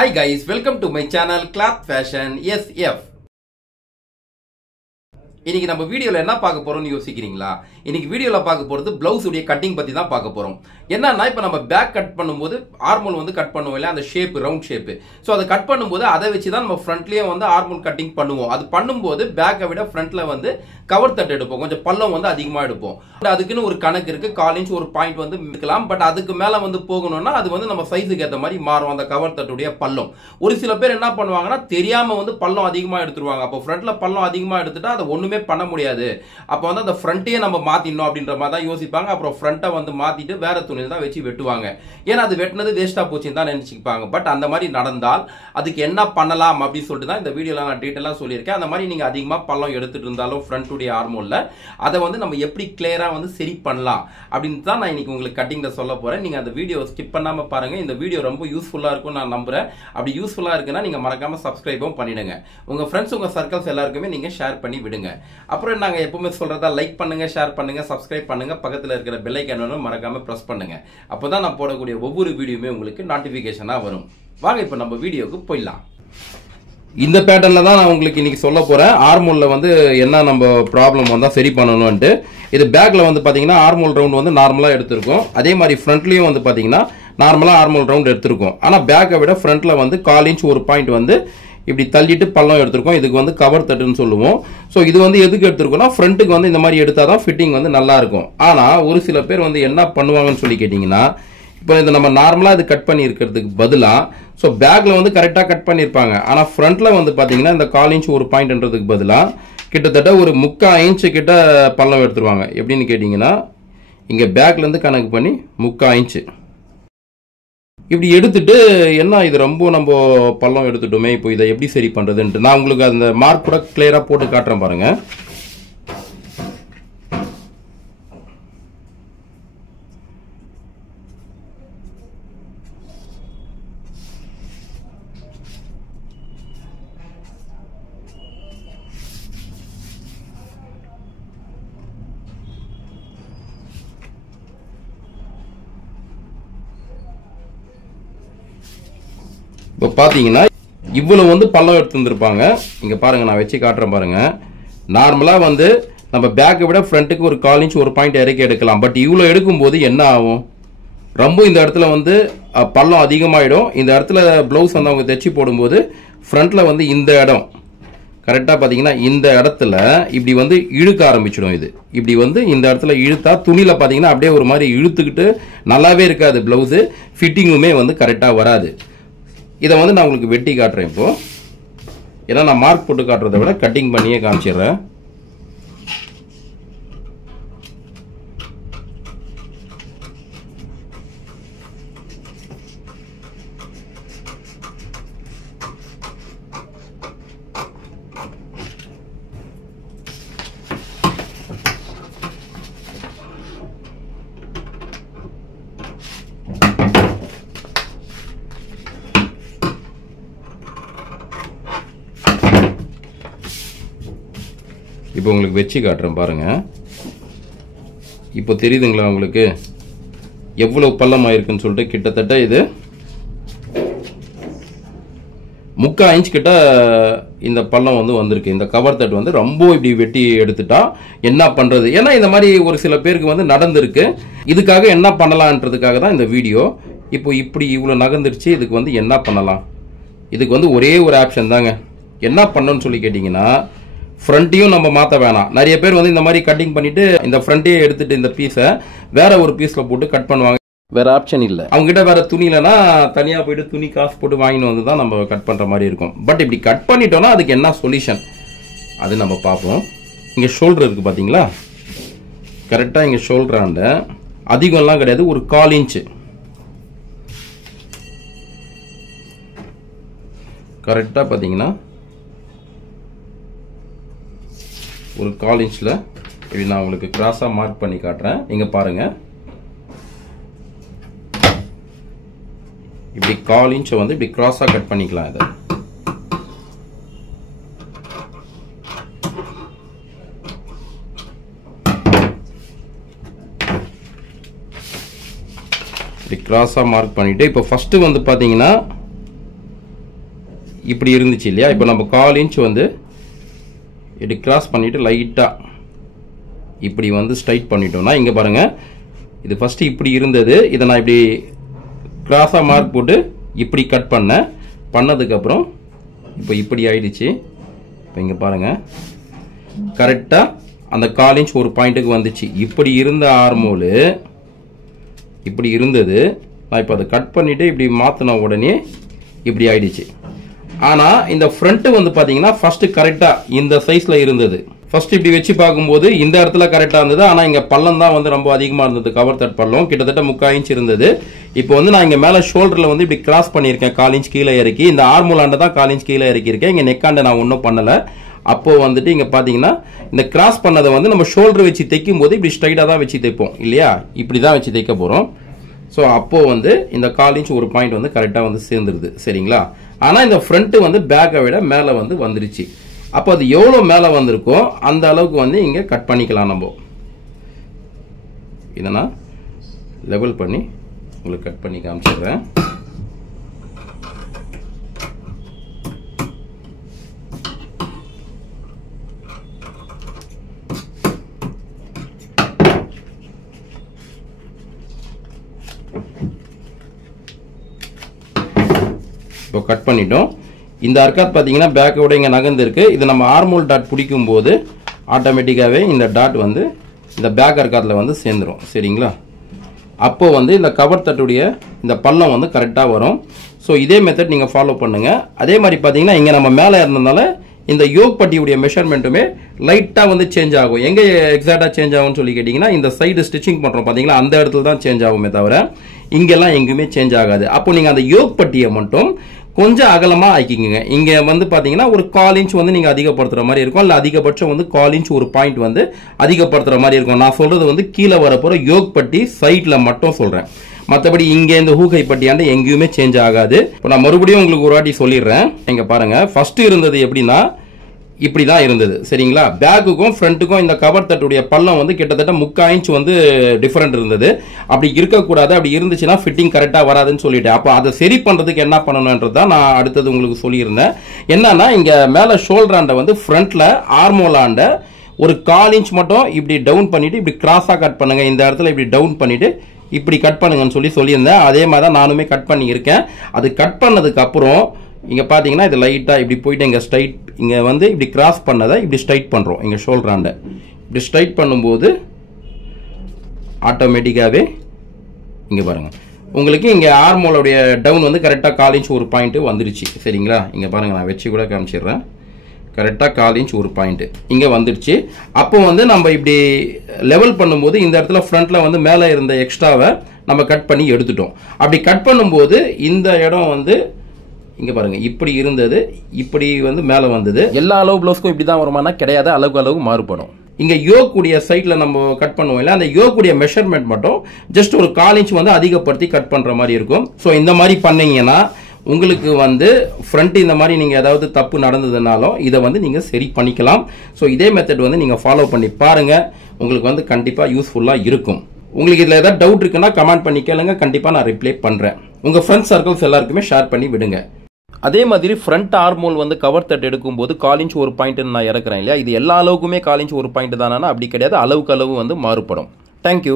Hi guys, welcome to my channel Cloth Fashion SF. இன்னைக்கு நம்ம வீடியோல என்ன பார்க்க போறோம்னு யோசிக்கிறீங்களா? இன்னைக்கு வீடியோல பார்க்க போறது ப்ளவுஸ் உடைய கட்டிங் பத்தி தான் பார்க்க போறோம். என்னன்னா இப்ப நம்ம பேக் கட் பண்ணும்போது ஆர்மோல் வந்து கட் பண்ணுவோம் இல்ல அந்த ஷேப் ரவுண்ட் ஷேப். சோ அதை கட் பண்ணும்போது அதை வச்சு தான் நம்ம ஃப்ரண்ட்லயே வந்து ஆர்மோல் கட்டிங் பண்ணுவோம். அது பண்ணும்போது பேக்கை விட ஃப்ரண்ட்ல வந்து கவர் தட் எடுப்போம். கொஞ்சம் பல்லம் வந்து அதிகமா எடுப்போம். அதுக்குன்னு ஒரு கணக்கு இருக்கு. 1/4 இன்ச் ஒரு பாயிண்ட் வந்து இருக்கலாம். பட் அதுக்கு மேல வந்து போகணும்னா அது வந்து நம்ம சைஸுக்கு ஏத்த மாதிரி மாறும் அந்த கவர் தட்டுடைய பல்லம். ஒரு சில பேர் என்ன பண்ணுவாங்கன்னா தெரியாம வந்து பல்லம் அதிகமா எடுத்துருவாங்க. அப்போ ஃப்ரண்ட்ல பல்லம் அதிகமா எடுத்துட்டா அதை ஒண்ணுமே பண்ண முடியாது. அப்ப வந்து அந்த ஃப்ரண்ட்டையே நம்ம மாத்திடணும் அப்படின்ற மாதிரி தான் யோசிப்பாங்க. அப்புறம் ஃப்ரண்ட்டை வந்து மாத்திட்டு வேற துணியில் தான் வச்சு வெட்டுவாங்க. ஏன்னா அது வெட்டினது வேஸ்டா போச்சுன்னு தான் நினைச்சுப்பாங்க. பட் அந்த மாதிரி நடந்தால் அதுக்கு என்ன பண்ணலாம் அப்படின்னு சொல்லிட்டு தான் இந்த வீடியோல நான் டீட்டெயிலா சொல்லியிருக்கேன். அந்த மாதிரி நீங்க அதிகமா பல்லம் எடுத்துட்டு இருந்தாலும் ஃப்ரண்ட்டுடைய ஆர்மோல்ல அதை வந்து நம்ம எப்படி கிளியரா வந்து சரி பண்ணலாம் அப்படின்னு தான் நான் இன்னைக்கு உங்களுக்கு கட்டிங்ல சொல்ல போறேன். நீங்க அந்த வீடியோ ஸ்கிப் பண்ணாம பாருங்க. இந்த வீடியோ ரொம்ப யூஸ்ஃபுல்லா இருக்கும் நான் நம்புறேன். அப்படி யூஸ்ஃபுல்லா இருக்குன்னா நீங்க மறக்காம சப்ஸ்கிரைபும் பண்ணிடுங்க. உங்க ஃப்ரெண்ட்ஸ் உங்க சர்க்கிள்ஸ் எல்லாருக்குமே நீங்க ஷேர் பண்ணி விடுங்க. அப்புறம் நாங்க எப்பவுமே சொல்றதா லைக் பண்ணுங்க, ஷேர் பண்ணுங்க, சப்ஸ்கிரைப் பண்ணுங்க, பக்கத்துல இருக்கிற பெல் ஐகானை மறக்காம பிரஸ் பண்ணுங்க. அப்பதான் நான் போடக்கூடிய ஒவ்வொரு வீடியோமே உங்களுக்கு நோட்டிபிகேஷனா வரும். வாங்க இப்ப நம்ம வீடியோக்கு போயிடலாம். இந்த பேட்டர்ன்ல தான் நான் உங்களுக்கு இன்னைக்கு சொல்ல போறேன். ஆர்மோல்ல வந்து என்ன நம்ம ப்ராப்ளம் வந்தா சரி பண்ணணும்ட்டு. இது பேக்ல வந்து பாத்தீங்கன்னா ஆர்மோல் ரவுண்ட் வந்து நார்மலா எடுத்திருக்கோம். அதே மாதிரி ஃப்ரண்ட்லயும் வந்து பாத்தீங்கன்னா நார்மலா ஆர்மோல் ரவுண்ட் எடுத்திருக்கோம். ஆனா பேக்கை விட ஃப்ரண்ட்ல வந்து 1/4 இன்ச் ஒரு பாயிண்ட் வந்து இப்படி தள்ளிட்டு பல்லம் எடுத்திருக்கோம். இதுக்கு வந்து கவர் தட்டுன்னு சொல்லுவோம். ஸோ இது வந்து எதுக்கு எடுத்திருக்கோம்னா ஃப்ரண்ட்டுக்கு வந்து இந்த மாதிரி எடுத்தாதான் ஃபிட்டிங் வந்து நல்லா இருக்கும். ஆனா ஒரு சில பேர் வந்து என்ன பண்ணுவாங்கன்னு சொல்லி கேட்டீங்கன்னா, இப்போ இது நம்ம நார்மலா இது கட் பண்ணி இருக்கிறதுக்கு பதிலா ஸோ பேக்ல வந்து கரெக்டா கட் பண்ணியிருப்பாங்க. ஆனா ஃப்ரண்ட்ல வந்து பாத்தீங்கன்னா இந்த 1/4 இன்ச் ஒரு பாயிண்ட்ன்றதுக்கு பதிலா கிட்டத்தட்ட ஒரு 3/4 இன்ச் கிட்ட பல்லம் எடுத்துருவாங்க. எப்படின்னு கேட்டீங்கன்னா இங்க பேக்ல இருந்து கணக்கு பண்ணி 3/4 இன்ச் இப்படி எடுத்துட்டு என்ன இது ரொம்ப நம்ம பல்லம் எடுத்துட்டோமே, இப்போ இதை எப்படி சரி பண்றதுன்ட்டு நான் உங்களுக்கு அந்த மார்க் கூட கிளியரா போட்டு காட்டுறேன் பாருங்க. இப்போ பார்த்தீங்கன்னா இவ்வளவு வந்து பல்லம் எடுத்துருப்பாங்க. இங்க பாருங்க நான் வச்சு காட்டுறேன் பாருங்க. நார்மலா வந்து நம்ம பேக்கை விட ஃப்ரண்ட்டுக்கு ஒரு 1/4 இன்ச் ஒரு பாயிண்ட் இறக்கி எடுக்கலாம். பட் இவ்வளவு எடுக்கும்போது என்ன ஆகும், ரொம்ப இந்த இடத்துல வந்து பல்லம் அதிகமாயிடும். இந்த இடத்துல பிளவுஸ் வந்து அவங்க தைச்சி போடும்போது ஃப்ரண்ட்ல வந்து இந்த இடம் கரெக்டா பாத்தீங்கன்னா இந்த இடத்துல இப்படி வந்து இழுக்க ஆரம்பிச்சிடும். இது இப்படி வந்து இந்த இடத்துல இழுத்தா துணியில பாத்தீங்கன்னா அப்படியே ஒரு மாதிரி இழுத்துக்கிட்டு நல்லாவே இருக்காது. பிளவுஸ் ஃபிட்டிங்குமே வந்து கரெக்டா வராது. இதை வந்து நான் உங்களுக்கு வெட்டி காட்டுறேன் இப்போ. ஏன்னா நான் மார்க் போட்டு காட்டுறதை விட கட்டிங் பண்ணியே காமிச்சிடுறேன். இப்போ உங்களுக்கு வச்சு காட்டுறேன் பாருங்க. இப்போ தெரியுதுங்களா உங்களுக்கு எவ்வளவு பள்ளம் ஆயிருக்குன்னு சொல்லிட்டு. கிட்டத்தட்ட இது 3/4 இன்ச் கிட்ட இந்த பள்ளம் வந்து வந்திருக்கு. இந்த கவர் தட் வந்து ரொம்ப இப்படி வெட்டி எடுத்துட்டா என்ன பண்றது? ஏன்னா இந்த மாதிரி ஒரு சில பேருக்கு வந்து நடந்திருக்கு. இதுக்காக என்ன பண்ணலான்றதுக்காக தான் இந்த வீடியோ. இப்போ இப்படி இவ்வளவு நகர்ந்துருச்சு. இதுக்கு வந்து என்ன பண்ணலாம்? இதுக்கு வந்து ஒரே ஒரு ஆப்ஷன் தாங்க. என்ன பண்ணணும்னு சொல்லி கேட்டீங்கன்னா ஃப்ரண்ட்டையும் நம்ம மாற்ற வேணாம். நிறைய பேர் வந்து இந்த மாதிரி கட்டிங் பண்ணிட்டு இந்த ஃப்ரண்ட்டையே எடுத்துட்டு இந்த பீஸை வேற ஒரு பீஸ்ல போட்டு கட் பண்ணுவாங்க. வேற ஆப்ஷன் இல்லை. அவங்க கிட்ட வேற துணி இல்லைன்னா தனியா போயிட்டு துணி காசு போட்டு வாங்கிட்டு வந்து தான் நம்ம கட் பண்ற மாதிரி இருக்கும். பட் இப்படி கட் பண்ணிட்டோம்னா அதுக்கு என்ன சொல்யூஷன் அது நம்ம பார்ப்போம். இங்க ஷோல்டர் இருக்கு பாத்தீங்களா, கரெக்டா இங்க ஷோல்டர் ஆண்ட அதிகம்லாம் கிடையாது, ஒரு 1/4 இன்ச் கரெக்டா பாத்தீங்கன்னா ஒரு 1/4 இன்ச்ல இப்படி நான் உங்களுக்கு கிராஸா மார்க் பண்ணி காட்டுறேன். இங்க பாருங்க, இப்படி 1/4 இன்ச் வந்து இப்படி கிராஸா கட் பண்ணிக்கலாம். இதை இப்படி கிராஸா மார்க் பண்ணிட்டு இப்போ ஃபர்ஸ்ட் வந்து பாத்தீங்கன்னா இப்படி இருந்துச்சு இல்லையா, இப்போ நம்ம 1/4 இன்ச் வந்து இப்படி கிராஸ் பண்ணிட்டு லைட்டா இப்படி வந்து ஸ்ட்ரைட் பண்ணிட்டோம்னா இங்க பாருங்க, இது ஃபர்ஸ்ட் இப்படி இருந்தது, இதை நான் இப்படி கிராஸா மார்க் போட்டு இப்படி கட் பண்ணதுக்கு அப்புறம் இப்போ இப்படி ஆயிடுச்சு. இப்போ இங்க பாருங்க கரெக்டா அந்த 1/4 இன்ச் ஒரு பாயிண்ட்டுக்கு வந்துச்சு. இப்படி இருந்த ஆர்மோல் இப்படி இருந்தது, நான் இப்போ அதை கட் பண்ணிட்டு இப்படி மாத்தின உடனே இப்படி ஆயிடுச்சு. ஆனா இந்த ஃப்ரண்ட் வந்து பாத்தீங்கன்னா ஃபர்ஸ்ட் கரெக்டா இந்த சைஸ்ல இருந்தது. ஃபர்ஸ்ட் இப்படி வச்சு பார்க்கும்போது இந்த இடத்துல கரெக்டா இருந்தது, ஆனா இங்க பள்ளம் தான் வந்து ரொம்ப அதிகமா இருந்தது. கவர் தட் பள்ளம் கிட்டத்தட்ட 3/4 இன்ச் இருந்தது. இப்போ வந்து நான் இங்க மேல ஷோல்டர்ல வந்து இப்படி கிராஸ் பண்ணியிருக்கேன், 1/4 இன்ச் கீழே இறக்கி. இந்த ஆர்மோல் ஆண்ட தான் 1/4 இன்ச் கீழே இறக்கி இருக்கேன். இங்க நெக்காண்ட நான் ஒன்றும் பண்ணல. அப்போ வந்துட்டு இங்க பாத்தீங்கன்னா இந்த கிராஸ் பண்ணதை வந்து நம்ம ஷோல்டர் வச்சு தைக்கும் போது இப்படி ஸ்ட்ரைட்டா தான் வச்சு தைப்போம் இல்லையா, இப்படிதான் வச்சு தைக்க போறோம். ஸோ அப்போ வந்து இந்த 1/4 இன்ச் ஒரு பாயிண்ட் வந்து கரெக்டா வந்து சேர்ந்துருது சரிங்களா. ஆனா இந்த ஃப்ரண்ட் வந்து பேக்கை விட மேல வந்து வந்துருச்சு. அப்போ அது எவ்வளவு மேல வந்திருக்கோ அந்த அளவுக்கு வந்து இங்க கட் பண்ணிக்கலாம். நம்ம இதை நான் லெவல் பண்ணி உங்களுக்கு கட் பண்ணி காமிச்சிடுறேன். இப்போ கட் பண்ணிட்டோம். இந்த அர்க்காத் பார்த்தீங்கன்னா பேக்கோட இங்கே நகர்ந்து இருக்கு. இது நம்ம ஆர்மோல் டாட் பிடிக்கும் போது ஆட்டோமேட்டிக்காகவே இந்த டாட் வந்து இந்த பேக் அர்க்காத்தில் வந்து சேர்ந்துடும் சரிங்களா. அப்போ வந்து இந்த கவர் தட்டுடைய இந்த பள்ளம் வந்து கரெக்டாக வரும். ஸோ இதே மெத்தட் நீங்கள் ஃபாலோ பண்ணுங்க. அதே மாதிரி பார்த்தீங்கன்னா இங்கே நம்ம மேலே இருந்ததுனால இந்த யோக் பட்டியுடைய மெஷர்மெண்ட்டுமே லைட்டாக வந்து சேஞ்ச் ஆகும். எங்கே எக்ஸாக்டாக சேஞ்ச் ஆகும்னு சொல்லி கேட்டிங்கன்னா இந்த சைடு ஸ்டிச்சிங் பண்ணுறோம் பார்த்தீங்களா, அந்த இடத்துல தான் சேஞ்ச் ஆகுமே தவிர இங்கெல்லாம் எங்கேயுமே சேஞ்ச் ஆகாது. அப்போ நீங்கள் அந்த யோக் பட்டியை மட்டும் கொஞ்சம் அகலமாக ஆக்கிக்கங்க. இங்கே வந்து பார்த்தீங்கன்னா ஒரு 1/4 இன்ச் வந்து நீங்கள் அதிகப்படுத்துகிற மாதிரி இருக்கும், இல்லை அதிகபட்சம் வந்து 1/4 இன்ச் ஒரு பாயிண்ட் வந்து அதிகப்படுத்துகிற மாதிரி இருக்கும். நான் சொல்கிறது வந்து கீழே வரப்போகிற யோக் பட்டி சைடில் மட்டும் சொல்கிறேன். மற்றபடி இங்கே இந்த ஹூகை பட்டியாண்டு எங்கேயுமே சேஞ்ச் ஆகாது. இப்போ நான் மறுபடியும் உங்களுக்கு ஒரு வாட்டி சொல்லிடுறேன். இங்கே பாருங்க, ஃபர்ஸ்ட் இருந்தது எப்படின்னா இப்படி தான் இருந்தது சரிங்களா. பேக்குக்கும் ஃப்ரண்ட்டுக்கும் இந்த கவர் தட்டுடைய பள்ளம் வந்து கிட்டத்தட்ட 3/4 இன்ச் வந்து டிஃபரெண்ட் இருந்தது. அப்படி இருக்கக்கூடாது, அப்படி இருந்துச்சுன்னா ஃபிட்டிங் கரெக்டாக வராதுன்னு சொல்லிட்டேன். அப்போ அதை சரி பண்ணுறதுக்கு என்ன பண்ணணுன்றது தான் நான் அடுத்தது உங்களுக்கு சொல்லியிருந்தேன். என்னன்னா இங்கே மேலே ஷோல்டராண்ட வந்து ஃப்ரண்ட்ல ஆர்மோலாண்ட ஒரு 1/4 இன்ச் மட்டும் இப்படி டவுன் பண்ணிட்டு இப்படி கிராஸாக கட் பண்ணுங்க. இந்த இடத்துல இப்படி டவுன் பண்ணிட்டு இப்படி கட் பண்ணுங்கன்னு சொல்லியிருந்தேன். அதே மாதிரி தான் நானுமே கட் பண்ணியிருக்கேன். அது கட் பண்ணதுக்கு அப்புறம் இங்க பாத்தீங்கன்னா இது லைட்டா இப்படி போயிட்டு இங்க ஸ்ட்ரைட் இங்க வந்து இப்படி கிராஸ் பண்ணதை இப்படி ஸ்ட்ரைட் பண்றோம். இங்க ஷோல்டராண்ட இப்படி ஸ்ட்ரைட் பண்ணும்போது ஆட்டோமேட்டிக்காவே இங்க பாருங்க உங்களுக்கு இங்க ஆர்மோலுடைய டவுன் வந்து கரெக்டா 1/4 இன்ச் ஒரு பாயிண்ட் வந்துருச்சு சரிங்களா. இங்க பாருங்க, நான் வச்சு கூட காமிச்சிடுறேன். கரெக்டா 1/4 இன்ச் ஒரு பாயிண்ட் இங்க வந்துருச்சு. அப்போ வந்து நம்ம இப்படி லெவல் பண்ணும்போது இந்த இடத்துல ஃப்ரண்ட்ல வந்து மேலே இருந்த எக்ஸ்ட்ராவை நம்ம கட் பண்ணி எடுத்துட்டோம். அப்படி கட் பண்ணும்போது இந்த இடம் வந்து இங்க பாருங்க இப்படி இருந்தது, இப்படி வந்து மேலே வந்தது. எல்லா அளவு ப்ளவுஸ்க்கும் இப்படி தான் வருமானா கிடையாது, அளவு மாறுபடும். இங்க யோக்குடைய சைட்ல நம்ம கட் பண்ணுவோம் இல்ல, அந்த யோக்குடைய மெஷர்மெண்ட் மட்டும் ஜஸ்ட் ஒரு 1/4 இன்ச் வந்து அதிகப்படுத்தி கட் பண்ற மாதிரி இருக்கும். ஸோ இந்த மாதிரி பண்ணீங்கன்னா உங்களுக்கு வந்து ஃப்ரண்ட் இந்த மாதிரி நீங்க ஏதாவது தப்பு நடந்ததுனாலும் இதை வந்து நீங்க சரி பண்ணிக்கலாம். ஸோ இதே மெத்தட் வந்து நீங்க ஃபாலோ பண்ணி பாருங்க, உங்களுக்கு வந்து கண்டிப்பா யூஸ்ஃபுல்லா இருக்கும். உங்களுக்கு இதுல ஏதாவது டவுட் இருக்குன்னா கமெண்ட் பண்ணி கேளுங்க, கண்டிப்பா நான் ரிப்ளை பண்றேன். உங்க ஃப்ரெண்ட்ஸ் சர்க்கிள்ஸ் எல்லாருக்குமே ஷேர் பண்ணி விடுங்க. அதே மாதிரி ஃப்ரண்ட் ஆர்மோல் வந்து கவர் தட் எடுக்கும்போது 1/4 இன்ச் ஒரு பாயிண்ட் நான் இறக்குறேன் இல்லையா, இது எல்லா அளவுக்குமே 1/4 இன்ச் ஒரு பாயிண்ட் தானா? அப்படி கிடையாது, அளவுக்கு அளவு வந்து மாறுபடும். தேங்க்யூ.